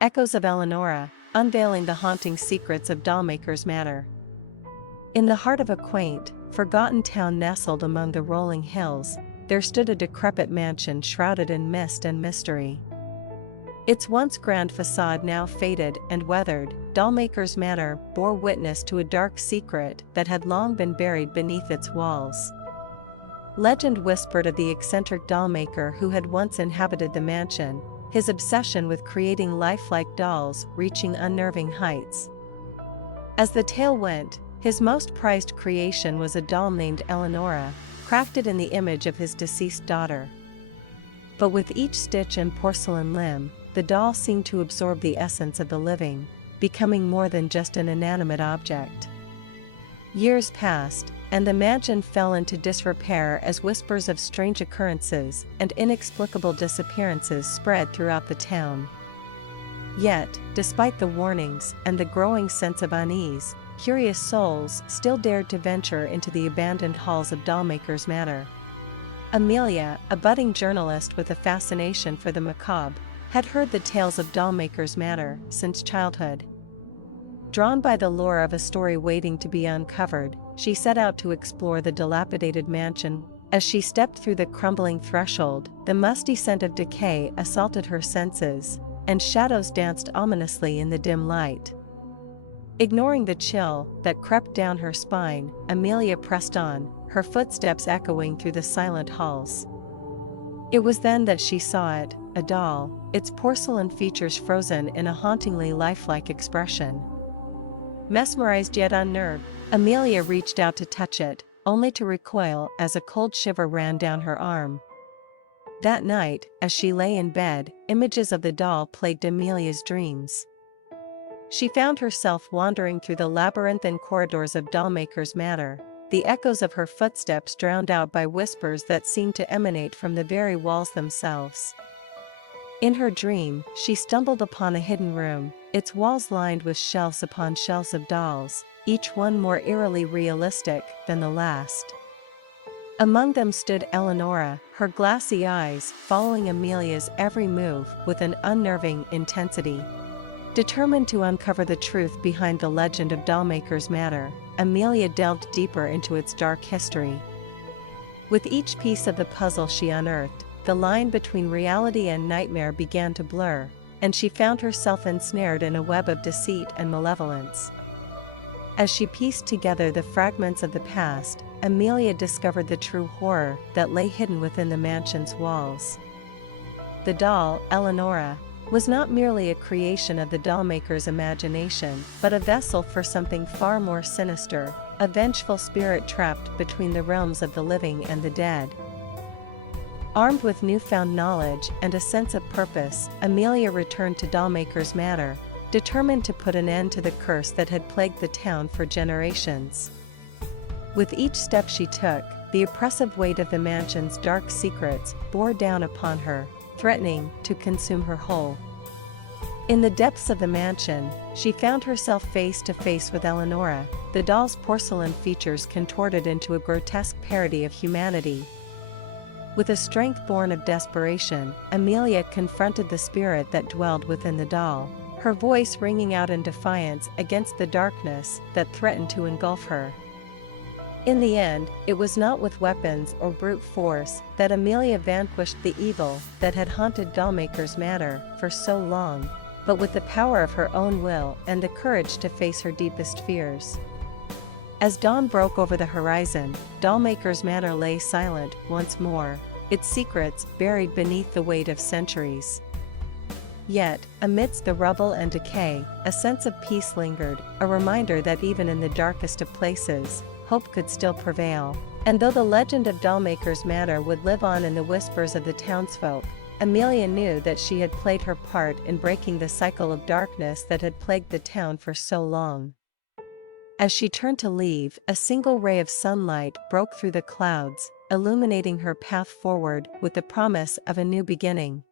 Echoes of Eleanora, unveiling the haunting secrets of Dollmaker's Manor. In the heart of a quaint, forgotten town nestled among the rolling hills, there stood a decrepit mansion shrouded in mist and mystery. Its once grand facade now faded and weathered, Dollmaker's Manor bore witness to a dark secret that had long been buried beneath its walls. Legend whispered of the eccentric dollmaker who had once inhabited the mansion, his obsession with creating lifelike dolls reaching unnerving heights. As the tale went, his most prized creation was a doll named Eleanora, crafted in the image of his deceased daughter. But with each stitch and porcelain limb, the doll seemed to absorb the essence of the living, becoming more than just an inanimate object. Years passed, and the mansion fell into disrepair as whispers of strange occurrences and inexplicable disappearances spread throughout the town. Yet, despite the warnings and the growing sense of unease, curious souls still dared to venture into the abandoned halls of Dollmaker's Manor. Amelia, a budding journalist with a fascination for the macabre, had heard the tales of Dollmaker's Manor since childhood. Drawn by the lure of a story waiting to be uncovered, she set out to explore the dilapidated mansion. As she stepped through the crumbling threshold, the musty scent of decay assaulted her senses, and shadows danced ominously in the dim light. Ignoring the chill that crept down her spine, Amelia pressed on, her footsteps echoing through the silent halls. It was then that she saw it, a doll, its porcelain features frozen in a hauntingly lifelike expression. Mesmerized yet unnerved, Amelia reached out to touch it, only to recoil as a cold shiver ran down her arm. That night, as she lay in bed, images of the doll plagued Amelia's dreams. She found herself wandering through the labyrinthine corridors of Dollmaker's Manor, the echoes of her footsteps drowned out by whispers that seemed to emanate from the very walls themselves. In her dream, she stumbled upon a hidden room, its walls lined with shelves upon shelves of dolls, each one more eerily realistic than the last. Among them stood Eleanora, her glassy eyes following Amelia's every move with an unnerving intensity. Determined to uncover the truth behind the legend of Dollmaker's Manor, Amelia delved deeper into its dark history. With each piece of the puzzle she unearthed, the line between reality and nightmare began to blur, and she found herself ensnared in a web of deceit and malevolence. As she pieced together the fragments of the past, Amelia discovered the true horror that lay hidden within the mansion's walls. The doll, Eleanora, was not merely a creation of the dollmaker's imagination, but a vessel for something far more sinister, a vengeful spirit trapped between the realms of the living and the dead. Armed with newfound knowledge and a sense of purpose, Amelia returned to Dollmaker's Manor, determined to put an end to the curse that had plagued the town for generations. With each step she took, the oppressive weight of the mansion's dark secrets bore down upon her, threatening to consume her whole. In the depths of the mansion, she found herself face to face with Eleanora, the doll's porcelain features contorted into a grotesque parody of humanity. With a strength born of desperation, Amelia confronted the spirit that dwelled within the doll, her voice ringing out in defiance against the darkness that threatened to engulf her. In the end, it was not with weapons or brute force that Amelia vanquished the evil that had haunted Dollmaker's Manor for so long, but with the power of her own will and the courage to face her deepest fears. As dawn broke over the horizon, Dollmaker's Manor lay silent once more, its secrets buried beneath the weight of centuries. Yet, amidst the rubble and decay, a sense of peace lingered, a reminder that even in the darkest of places, hope could still prevail. And though the legend of Dollmaker's Manor would live on in the whispers of the townsfolk, Amelia knew that she had played her part in breaking the cycle of darkness that had plagued the town for so long. As she turned to leave, a single ray of sunlight broke through the clouds, illuminating her path forward with the promise of a new beginning.